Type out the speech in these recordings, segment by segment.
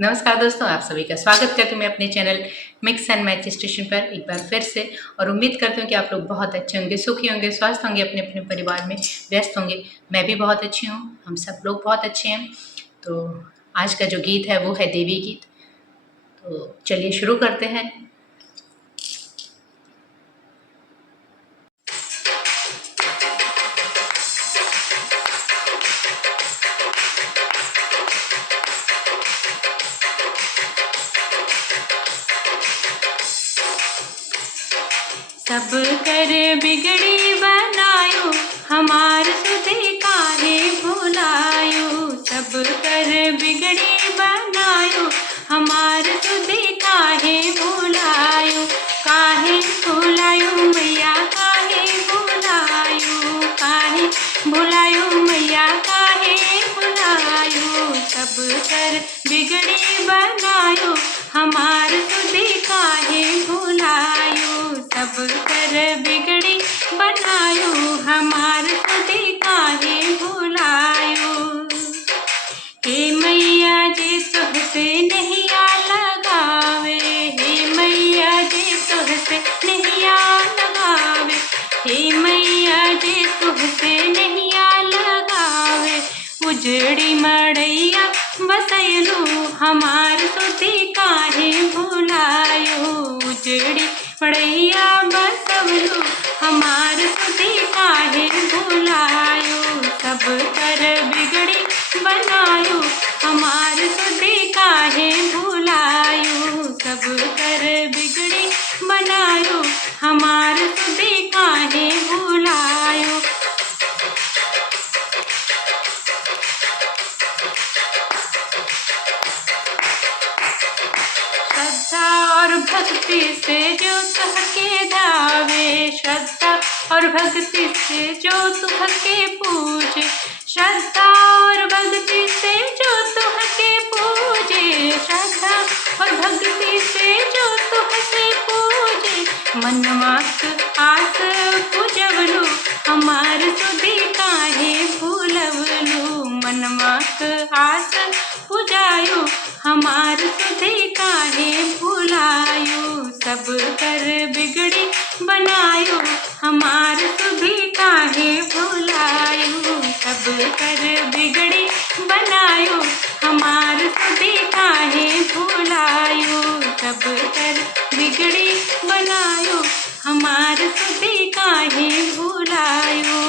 नमस्कार दोस्तों, आप सभी का स्वागत करती हूँ मैं अपने channel mix and match station पर एक बार फिर से। और उम्मीद करती हूँ कि आप लोग बहुत अच्छे होंगे, सुखी होंगे, स्वस्थ होंगे, अपने अपने परिवार में व्यस्त होंगे। मैं भी बहुत अच्छी हूँ, हम सब लोग बहुत अच्छे हैं। तो आज का जो गीत है वो है देवी गीत। तो चलिए शुरू करते हैं। सब कर बिगड़ी बनायो, हमार सुधे काहे भुलायो। सब कर बिगड़ी बनायो, हमार सुधे काहे भुलायो। काहे भुलायो मैया काहे भुलायो, काहे भुलायो मैया काहे भुलायो। सब कर बिगड़ी बनायो, हमार सुधे काहे भुलायो। सब कर बिगड़ी बनायो, हमार सुधे काहे भुलायो। हे मैया जे तुहसे नैया लगावे, हे मैया जे तुहसे नैया लगावे, हे मैया जे तुहसे नैया लगावे। उजड़ी मड़ैया बसैलू, हमार सुधे काहे भुलायो। उजड़ी मड़ैया बसवलू, हमार सुधे काहे भुलायो। सब कर बिगड़ी बनायो, हमार सुधे काहे भुलायो। सब कर बिगड़ी बनायो, हमार सुधे काहे भुलायो। श्रद्धा और भक्ति से जो तुहके धावे, श्रद्धा और भक्ति से जो तुहके पूजे। श्रद्धा और भक्ति से जो तुहके पूजे, श्रद्धा और भक्ति से जो तुहसे पूजे। मनवाक आस पूजवलू, हमार सुधे काहे भूलवलू। मनवाक आस पूजायो, हमार सुधे काहे भुलायो। सब कर बिगड़ी बनायो, हमार सुधे काहे भुलायो। सब कर बिगड़ी बनायो, हमार सुधे काहे भुलायो। सब कर बिगड़ी बनायो, हमार सुधे काहे भुलायो।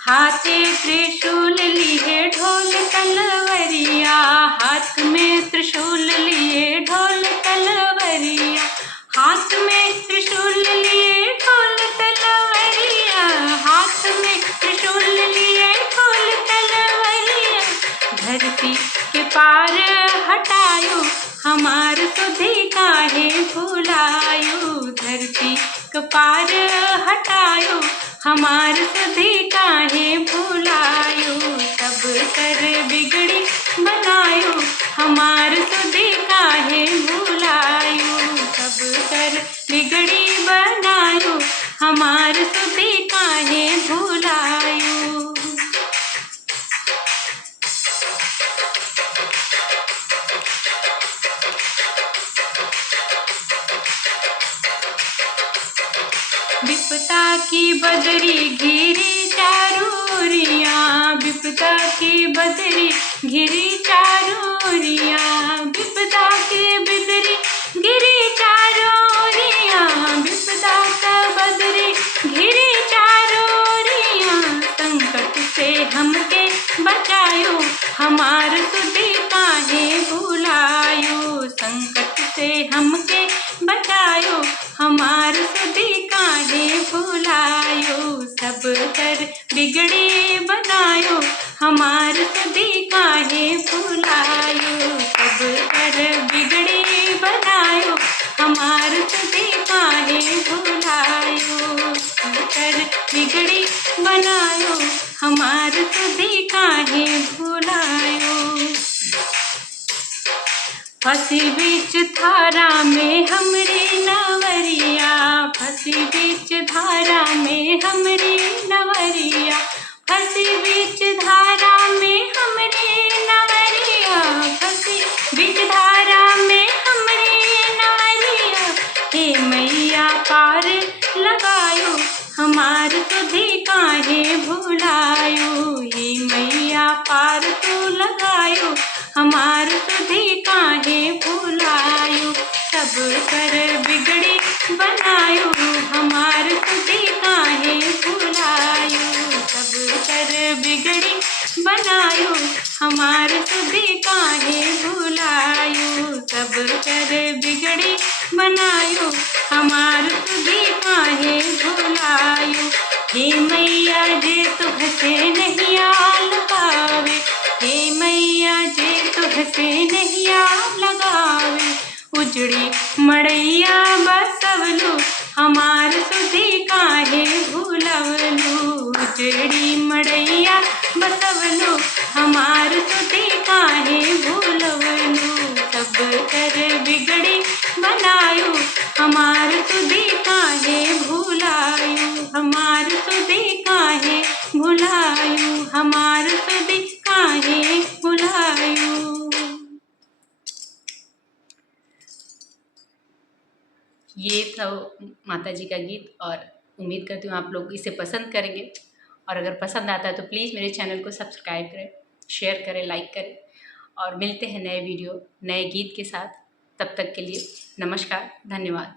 हाथे त्रिशूल लिए ढोल तलवरिया, हाथ में त्रिशूल लिए ढोल तलवरिया। हाथ में त्रिशूल लिए ढोल तलवरिया, हाथ में त्रिशूल लिए ढोल तलवरिया। धरती के पार हटायो, हमार सुधे काहे भुलायो। धरती के पार हटायो, हमार सुधे काहे भुलायो। सब कर बिगड़ी बनायो, हमार सुधे काहे भुलायो। सब कर बिगड़ी बनायो, हमार सुधे काहे भुलायो। विपदा की बदरी घिरी चारोरिया, विपदा की बदरी घिरी चारोरिया। विपदा की बदरी घिरी चारोरिया, विपदा का बदरी घिरी चारोरिया। संकट से हमके बचायो, हमार सुधे काहे भुलायो। संकट से हमके बचायो, हमार सुधे काहे भुलायो। सब कर बिगड़ी बनायो, हमार सुधे काहे भुलायो। सब कर बिगड़ी बनायो, हमार सुधे काहे भुलायो। सब कर बिगड़ी बनायो, हमार सुधे काहे भुलायो। फंसी बीच धारा में हमरी नवरिया, फंसी बीच धारा में हमरी नवरिया। फंसी बीच धारा में हमरी नवरिया, पार तू लगायो, हमार सुधी काहे भुलायो। सब कर बिगड़ी बनायो, हमार सुधी काहे भुलायो। सब कर बिगड़ी बनायो, हमार सुधी काहे भुलायो। सब कर बिगड़ी बनायो, हमार सुधी काहे भुलायो। हे मैया जे तुहसे नैया लगावे, हे मैया जे तुहसे नैया लगावे। उजड़ी मड़ैया बसवलू, हमार सुधी काहे भूलवलू। उजड़ी मड़ैया बसवलू, हमार सुधी काहे भूलवलू। सब कर बिगड़ी बनायो, हमार सुधी काहे भुलायो। हमार सुधी काहे भुलायो, हमार सुधी काहे भुलायो। ये था माता जी का गीत और उम्मीद करती हूँ आप लोग इसे पसंद करेंगे। और अगर पसंद आता है तो प्लीज़ मेरे चैनल को सब्सक्राइब करें, शेयर करें, लाइक करें। और मिलते हैं नए वीडियो, नए गीत के साथ। तब तक के लिए नमस्कार, धन्यवाद।